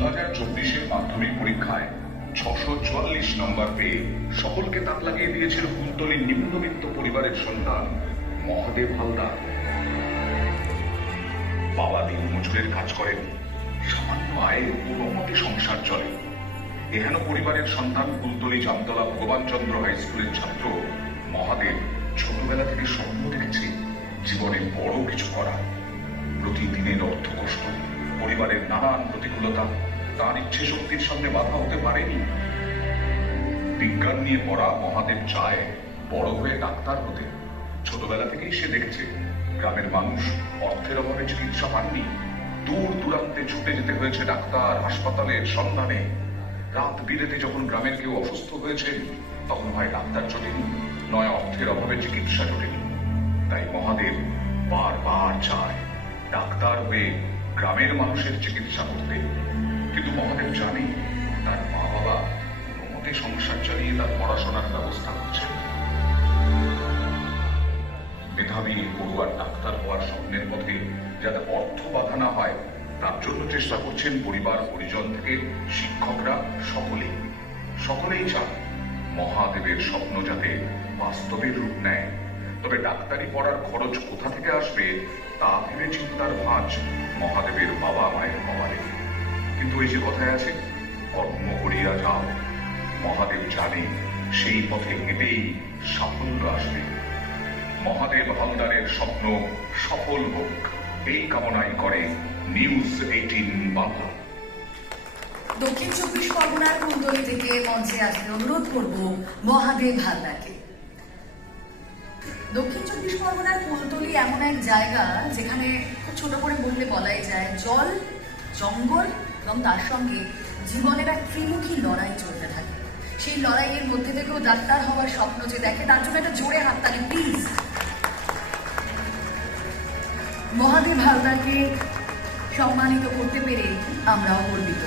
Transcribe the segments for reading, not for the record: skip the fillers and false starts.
2024-এর মাধ্যমিক পরীক্ষায় 644 নম্বর পেয়ে সকলকে তাক লাগিয়ে দিয়েছিল কুলতলির নিম্নবিত্ত পরিবারের সন্তান মহাদেব হালদার। বাবা দিন মজুরের কাজ করেন, সামান্য আয়ে কোনোমতে সংসার চলে। এহেন পরিবারের সন্তান কুলতলি জামতলা ভগবানচন্দ্র হাই স্কুলের ছাত্র মহাদেব ছোটবেলা থেকে স্বপ্ন দেখেছে জীবনে বড় কিছু করা। প্রতিদিনের অর্থ কষ্ট, পরিবারের নানান প্রতিকূলতা তার ইচ্ছে শক্তির সামনে বাধা হতে পারেনি। বিজ্ঞান নিয়ে পড়া মহাদেব চায় বড় হয়ে ডাক্তার হতে। ছোটবেলা থেকেই সে দেখেছে গ্রামের মানুষ অর্থের অভাবে চিকিৎসা পাননি, দূর দূরান্তে ছুটে যেতে হয়েছে ডাক্তার হাসপাতালের সন্ধানে। রাত বিরেতে যখন গ্রামের কেউ অসুস্থ হয়েছেন তখন হয় ডাক্তার জোটেনি, নয় অর্থের অভাবে চিকিৎসা জোটেনি। তাই মহাদেব বারবার চায় ডাক্তার হয়ে গ্রামের মানুষের চিকিৎসা করতে। কিন্তু মহাদেব জানে তার মা বাবা কোনো মতে সংসার চালিয়ে তার পড়াশোনার ব্যবস্থা করছেন। মেধাবী পড়ুয়ার ডাক্তার হওয়ার স্বপ্নের পথে যাতে অর্থ বাধা না হয় তার জন্য চেষ্টা করছেন পরিবার পরিজন থেকে শিক্ষকরা সকলেই চান মহাদেবের স্বপ্ন যাতে বাস্তবের রূপ নেয়। তবে ডাক্তারি পড়ার খরচ কোথা থেকে আসবে তা ভেবে চিন্তার ভাঁজ মহাদেবের বাবা মায়ের কপালে। কিন্তু এই যে কথায় আছে, কর্ম করিয়া যাও, মহাদেব জানে সেই পথে হেঁটেই সাফল্য আসবে। মহাদেব হালদারের স্বপ্ন সফল হোক, এই কামনাই করে নিউজ 18 বাংলা। দক্ষিণ চব্বিশ পরগনার কুলতলি থেকে মঞ্চে আসতে অনুরোধ করব মহাদেব হালদারকে। দক্ষিণ চব্বিশ পরগনার কুলতলি এমন এক জায়গা যেখানে খুব ছোট করে বললে বলাই যায় জল, জঙ্গল এবং তার সঙ্গে জীবনের এক ত্রিমুখী লড়াই চলতে থাকে। সেই লড়াইয়ের মধ্যে থেকেও ডাক্তার হওয়ার স্বপ্ন যে দেখে তার জন্য একটা জোরে হাততালি প্লিজ। মহাদেব হালদারকে সম্মানিত করতে পেরে আমরাও গর্বিত।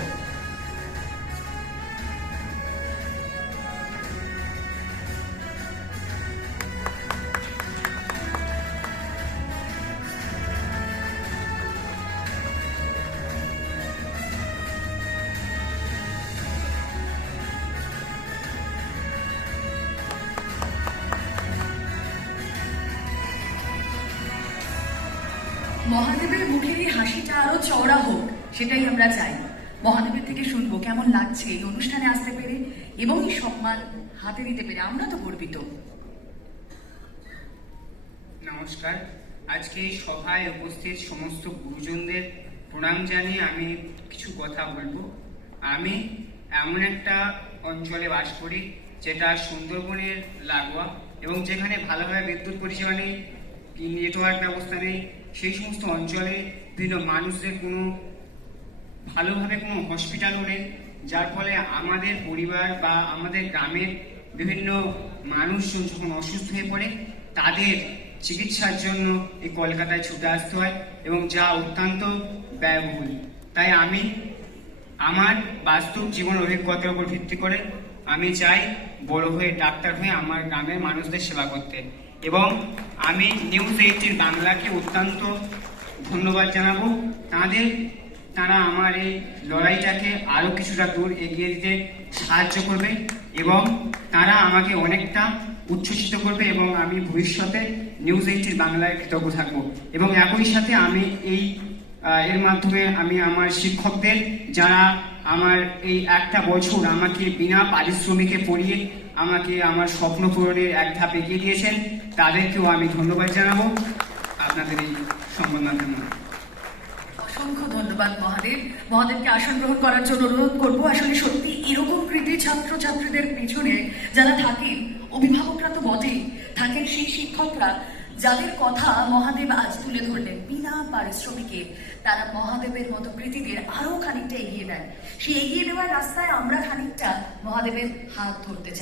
মহাদেবের মুখের এই হাসিটা আরো চওড়া হোক, সেটাই আমরা চাই। মহাদেবের থেকে শুনবো কেমন লাগছে এই অনুষ্ঠানে আসতে পেরে এবং এই সম্মান হাতে নিতে পেরে। আমরা তো গর্বিত। নমস্কার। আজকে এই সভায় উপস্থিত সমস্ত গুরুজনদের প্রণাম জানিয়ে আমি কিছু কথা বলবো। আমি এমন একটা অঞ্চলে বাস করি যেটা সুন্দরবনের লাগোয়া এবং যেখানে ভালোভাবে বিদ্যুৎ পরিষেবা নেই, নেটওয়ার্ক ব্যবস্থা নেই। সেই সমস্ত অঞ্চলে বিভিন্ন মানুষদের ভালোভাবে কোনো হসপিটালও নেই, যার ফলে আমাদের পরিবার বা আমাদের গ্রামের বিভিন্ন মানুষজন যখন অসুস্থ হয়ে পড়ে তাদের চিকিৎসার জন্য এই কলকাতায় ছুটে আসতে হয় এবং যা অত্যন্ত ব্যয়বহুল। তাই আমি আমার বাস্তব জীবন অভিজ্ঞতার উপর ভিত্তি করে আমি চাই বড় হয়ে ডাক্তার হয়ে আমার গ্রামের মানুষদের সেবা করতে। এবং আমি নিউজ 18 বাংলাকে অত্যন্ত ধন্যবাদ জানাবো। তারা আমার এই লড়াইটাকে আরো কিছুটা দূর এগিয়ে দিতে সাহায্য করবে এবং তারা আমাকে অনেকটা উচ্ছ্বসিত করবে এবং আমি ভবিষ্যতে নিউজ 18 বাংলায় কৃতজ্ঞ থাকবো। এবং একই সাথে আমি এর মাধ্যমে আমি আমার শিক্ষকদের যারা আমার এই একটা বছর আমাকে বিনা পারিশ্রমিকে পড়িয়ে আমাকে আমার স্বপ্ন পূরণের এক ধাপ এগিয়ে দিয়েছেন, তাদেরকেও আমি ধন্যবাদ জানাবো আপনাদের এই সম্মাননার জন্য। অসংখ্য ধন্যবাদ মহাদেবকে আসন গ্রহণ করার জন্য অনুরোধ করবো। আসলে সত্যি এরকম কৃতি ছাত্রছাত্রীদের পিছনে যারা থাকেন, অভিভাবকরা তো বটেই, থাকেন সেই শিক্ষকরা যাদের কথা মহাদেব আজ তুলে ধরলেন বিনা পারিশ্রমিকে। তারা মহাদেবের মতো কৃতিদের আরো খানিকটা এগিয়ে দেন। সেই এগিয়ে দেওয়ার রাস্তায় আমরা খানিকটা মহাদেবের হাত ধরতে চাই।